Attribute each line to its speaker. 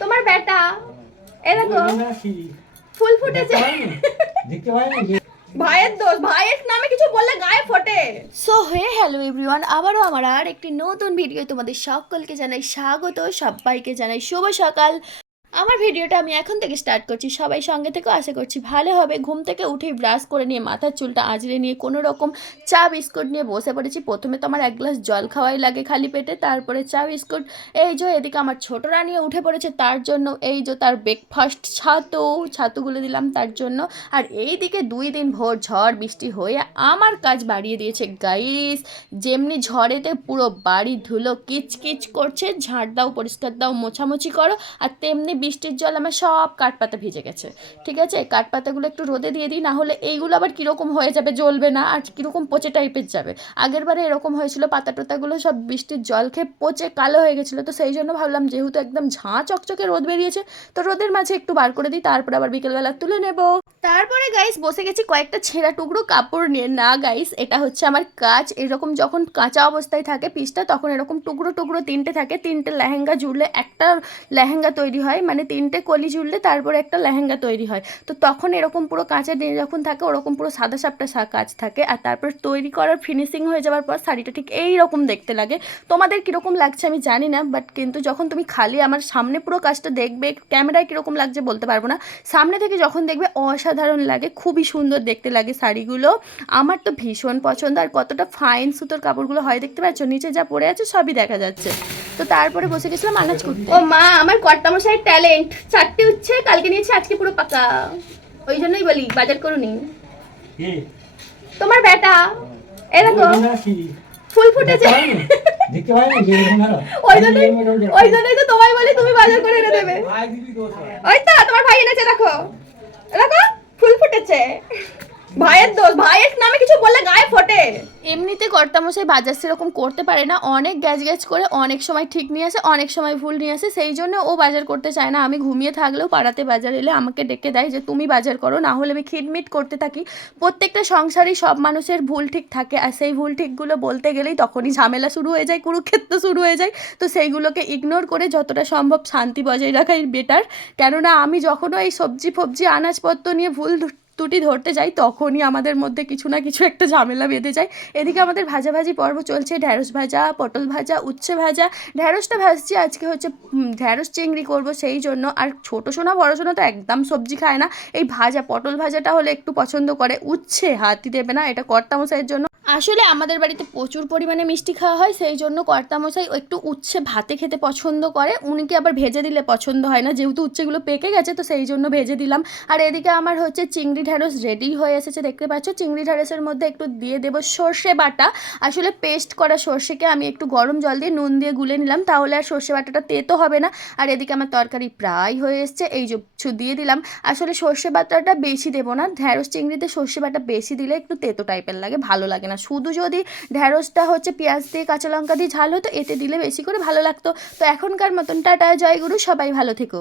Speaker 1: তোমার বেটা এ দেখো ফুল ফুটেছে।
Speaker 2: দেখতে পাই না
Speaker 1: ভাইয়ের দোষ ভাইয়ের নামে কিছু বললে গায়ে ফোটে।
Speaker 3: সো হে হ্যালো এভরিওয়ান আবারও আমার আর একটি নতুন ভিডিও তোমাদের সকলকে জানাই স্বাগত সবাইকে জানাই শুভ সকাল। আমার ভিডিওটা আমি এখন থেকে স্টার্ট করছি। সবাই সঙ্গে থেকে আশা করছি ভালো হবে। ঘুম থেকে উঠেই ব্রাশ করে নিয়ে মাথার চুলটা আঁচড়ে নিয়ে কোনো রকম চা বিস্কুট নিয়ে বসে পড়েছি। প্রথমে তো আমার এক গ্লাস জল খাওয়াই লাগে খালি পেটে, তারপরে চা বিস্কুট। এই যে এদিকে আমার ছোট রানিও উঠে পড়েছে তার জন্য। এই যে তার ব্রেকফাস্ট ছাতু, ছাতুগুলো দিলাম তার জন্য। আর এই দিকে দুই দিন ভোর ঝড় বৃষ্টি হয়ে আমার কাজ বাড়িয়ে দিয়েছে। গাইস যেমনি ঝড়েতে পুরো বাড়ি ধুলো কিচকিচ করছে, ঝাড় দাও, পরিষ্কার দাও, মোছামুছি করো, আর তেমনি বৃষ্টির জল আমার সব কাঠপাতা ভিজে গেছে। ঠিক আছে? কাঠপাতাগুলো একটু রোদে দিয়ে দিই না হলে এইগুলো আবার কীরকম হয়ে যাবে জ্বলবে না? আর কীরকম পচে টাইপের যাবে? আগের বারে এরকম হয়েছিল পাতা টোতাগুলো সব বৃষ্টির জল খেয়ে পচে কালো হয়ে গেছিল, তো সেই জন্য ভাবলাম যেহেতু একদম ঝাঁ চকচকে রোদ বেরিয়েছে, তো রোদের মাঝে একটু বার করে দিই, তারপর আবার বিকেলবেলা তুলে নেব। তারপরে গাইস বসে গেছি কয়েকটা ছেঁড়া টুকরো কাপড় নিয়ে। না গাইস এটা হচ্ছে আমার কাজ এরকম যখন কাঁচা অবস্থায় থাকে পিসটা, তখন এরকম টুকরো টুকরো তিনটে থাকে। তিনটে লেহেঙ্গা জুড়লে একটা লেহেঙ্গা তৈরি হয় মানে তিনটে কলি জুড়লে তারপরে একটা লেহেঙ্গা তৈরি হয়। তো তখন এরকম পুরো কাঁচা দিয়ে যখন থাকে, ওরকম পুরো সাদা সাপটা কাজ থাকে। আর তারপর তৈরি করার ফিনিশিং হয়ে যাওয়ার পর শাড়িটা ঠিক এই রকম দেখতে লাগে। তোমাদের কীরকম লাগছে আমি জানি না বাট কিন্তু যখন তুমি খালি আমার সামনে পুরো কাজটা দেখবে, ক্যামেরায় কীরকম লাগছে বলতে পারব না। সামনে থেকে যখন দেখবে অসাধারণ লাগে, খুবই সুন্দর দেখতে লাগে শাড়িগুলো। আমার তো ভীষণ পছন্দ, আর কতটা ফাইন সুতোর কাপড়গুলো হয় দেখতে পাচ্ছ? নিচে যা পড়ে আছে সবই দেখা যাচ্ছে। তো তারপরে বসে গেছিলাম আনাজ করতে।
Speaker 1: ও মা আমার কর্তামশাই ট্যালেন্ট চারটে উচ্ছে কালকে নিয়েছি আজকে পুরো পাকা। ওই জন্যই বলি বাজার করুনি
Speaker 2: কে?
Speaker 1: তোমার বেটা এ দেখো ফুল ফুটেছে।
Speaker 2: দেখতে পাই না যে এরকম
Speaker 1: ওই জন্যই ওই জন্যই তো তোমায় বলি তুমি বাজার করে এনে দেবে। ওই তো তোমার ভাই এনেছে দেখো। দেখো ফুল ফুটেছে। ভাইয়ের দোষ, ভাইয়ের নামে কিছু বললে গায়ে ফোটে।
Speaker 3: এমনিতে কর্তামশাই বাজার সেরকম করতে পারে না। অনেক গ্যাজ গ্যাজ করে, অনেক সময় ঠিক নিয়ে আসে, অনেক সময় ভুল নিয়ে আসে। সেই জন্য ও বাজার করতে চায় না। আমি ঘুমিয়ে থাকলেও পাড়াতে বাজার এলে আমাকে ডেকে দেয় যে, তুমি বাজার করো, না হলে আমি খিটমিট করতে থাকি। প্রত্যেকটা সংসারই সব মানুষের ভুল ঠিক থাকে, আর সেই ভুল ঠিকগুলো বলতে গেলেই তখনই ঝামেলা শুরু হয়ে যায়, কুরুক্ষেত্র শুরু হয়ে যায়। তো সেইগুলোকে ইগনোর করে যতটা সম্ভব শান্তি বজায় রাখাই বেটার কেননা আমি যখনও এই সবজি ফবজি আনাজপত্র নিয়ে ভুল ত্রুটি ধরতে যাই, তখনই আমাদের মধ্যে কিছু না কিছু একটা ঝামেলা বেঁধে যায়। এদিকে আমাদের ভাজাভাজি পর্ব চলছে, ঢ্যাঁড়স ভাজা, পটল ভাজা, উচ্ছে ভাজা। ঢ্যাঁড়সটা ভাজছি, আজকে হচ্ছে ঢ্যাঁড়স চিংড়ি করব সেই জন্য। আর ছোটো সোনা, বড়ো সোনা তো একদম সবজি খায় না। এই ভাজা, পটল ভাজাটা হলে একটু পছন্দ করে। উচ্ছে হাতি দেবে না, এটা কর্তামশাইয়ের জন্য। আসলে আমাদের বাড়িতে প্রচুর পরিমাণে মিষ্টি খাওয়া হয়, সেই জন্য কর্তামশাই একটু উচ্ছে ভাতে খেতে পছন্দ করে। উনিকে আবার ভেজে দিলে পছন্দ হয় না, যেহেতু উচ্ছেগুলো পেকে গেছে, তো সেই জন্য ভেজে দিলাম। আর এদিকে আমার হচ্ছে চিংড়ি ঢ্যাঁড়স রেডি হয়ে এসেছে, দেখতে পাচ্ছ? চিংড়ি ঢ্যাঁড়সের মধ্যে একটু দিয়ে দেবো সর্ষে বাটা। আসলে পেস্ট করা সর্ষেকে আমি একটু গরম জল দিয়ে নুন দিয়ে গুলে নিলাম, তাহলে আর সর্ষে বাটাটা তেতো হবে না। আর এদিকে আমার তরকারি প্রায় হয়ে এসছে, এই কিছু দিয়ে দিলাম। আসলে সর্ষে বাটাটা বেশি দেবো না, ঢ্যাঁড়স চিংড়িতে সর্ষে বাটা বেশি দিলে একটু তেতো টাইপের লাগে, ভালো লাগে না। শুধু যদি ঢ্যাঁড়সটা হচ্ছে পেঁয়াজ দিয়ে কাঁচা লঙ্কা দিয়ে ঝাল হতো, এতে দিলে বেশি করে ভালো লাগতো। তো এখনকার মতন টাটা, জয়গুরু, সবাই ভালো থেকো।